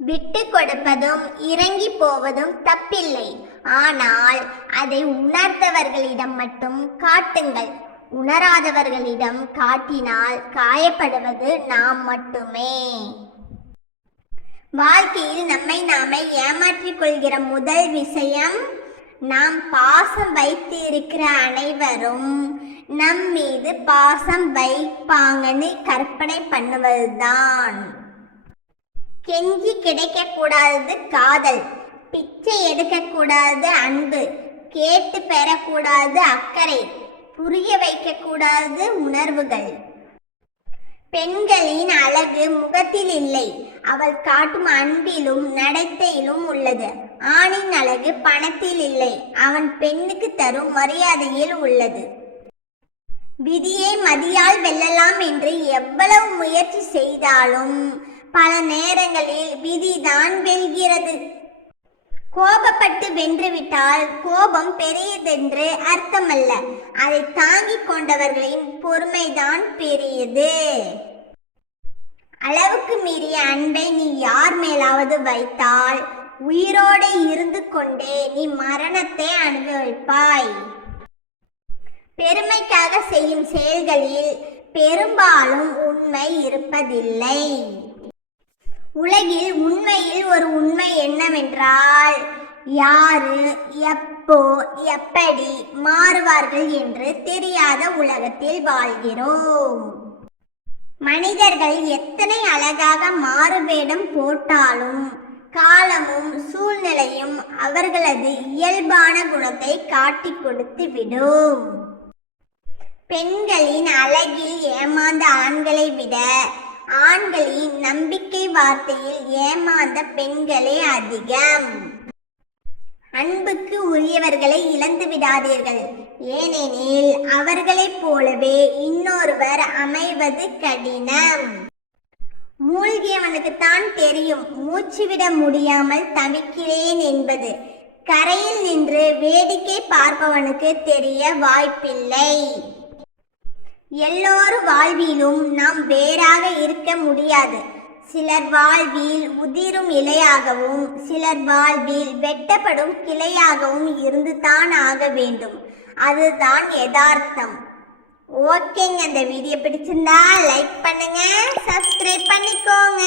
விட்டு கொடுப்பதும் இறங்கி போவதும் தப்பில்லை. ஆனால் அதை உணர்ந்தவர்களிடம் மட்டும் காட்டுங்கள். உணராதவர்களிடம் காட்டினால் காயப்படுவது நாம் மட்டுமே. வாழ்க்கையில் நம்மை நாமே ஏமாற்றிக் கொள்கிற முதல் விஷயம், நாம் பாசம் வைத்து இருக்கிற அனைவரும் நம் மீது பாசம் வைப்பாங்கன்னு கற்பனை பண்ணுவதுதான். கெஞ்சி கிடைக்க கூடாதது காதல், பிச்சை எடுக்க கூடாதது அன்பு, கேட்டு பெறக்கூடாது அக்கறை, புரிய வைக்க கூடாது உணர்வுகள். பெண்களின் அழகு முகத்தில் இல்லை, அவள் காட்டும் அன்பிலும் நடத்தையிலும் உள்ளது. ஆணின் அழகு பணத்தில் இல்லை, அவன் பெண்ணுக்கு தரும் மரியாதையில் உள்ளது. விதியை மதியால் வெல்லலாம் என்று எவ்வளவு முயற்சி செய்தாலும் பல நேரங்களில் விதிதான் வெல்கிறது. கோபப்பட்டு வென்றுவிட்டால் கோபம் பெரியதென்று அர்த்தமல்ல, அதை தாங்கிக் கொண்டவர்களின் பொறுமைதான் பெரியது. அளவுக்கு மீறிய அன்பை நீ யார் மேலாவது வைத்தால் உயிரோடு இருந்து கொண்டே நீ மரணத்தை அனுபவிப்பாய். பெருமைக்காக செய்யும் செயல்களில் பெரும்பாலும் உண்மை இருப்பதில்லை. உலகில் உண்மையில் ஒரு உண்மை என்னவென்றால், யாரு எப்போ எப்படி மாறுவார்கள் என்று தெரியாத உலகத்தில் வாழ்கிறோம். மனிதர்கள் எத்தனை அழகாக மாறுவேடம் போட்டாலும் காலமும் சூழ்நிலையும் அவர்களது இயல்பான குணத்தை காட்டிக் கொடுத்து விடும். பெண்களின் அழகில் ஏமாந்த ஆண்களை விட ஆண்களின் நம்பிக்கை வார்த்தையில் ஏமாந்த பெண்களே அதிகம். அன்புக்கு உரியவர்களை இழந்து விடாதீர்கள், ஏனெனில் அவர்களைப் போலவே இன்னொருவர் அமைவது கடினம். மூழ்கியவனுக்குத்தான் தெரியும் மூச்சு விட முடியாமல் தவிக்கிறேன் என்பது. கரையில் நின்று வேடிக்கை பார்ப்பவனுக்கு தெரிய வாய்ப்பில்லை. எல்லோரும் வாழ்விலும் நாம் வேறாக இருக்க முடியாது. சிலர் வாழ்வில் உதிரும் இலையாகவும் சிலர் வாழ்வில் வெட்டப்படும் கிளையாகவும் இருந்துதான் ஆக வேண்டும். அதுதான் யதார்த்தம். ஓகேங்க, அந்த வீடியோ பிடிச்சிருந்தா லைக் பண்ணுங்க, சப்ஸ்கிரைப் பண்ணிக்கோங்க.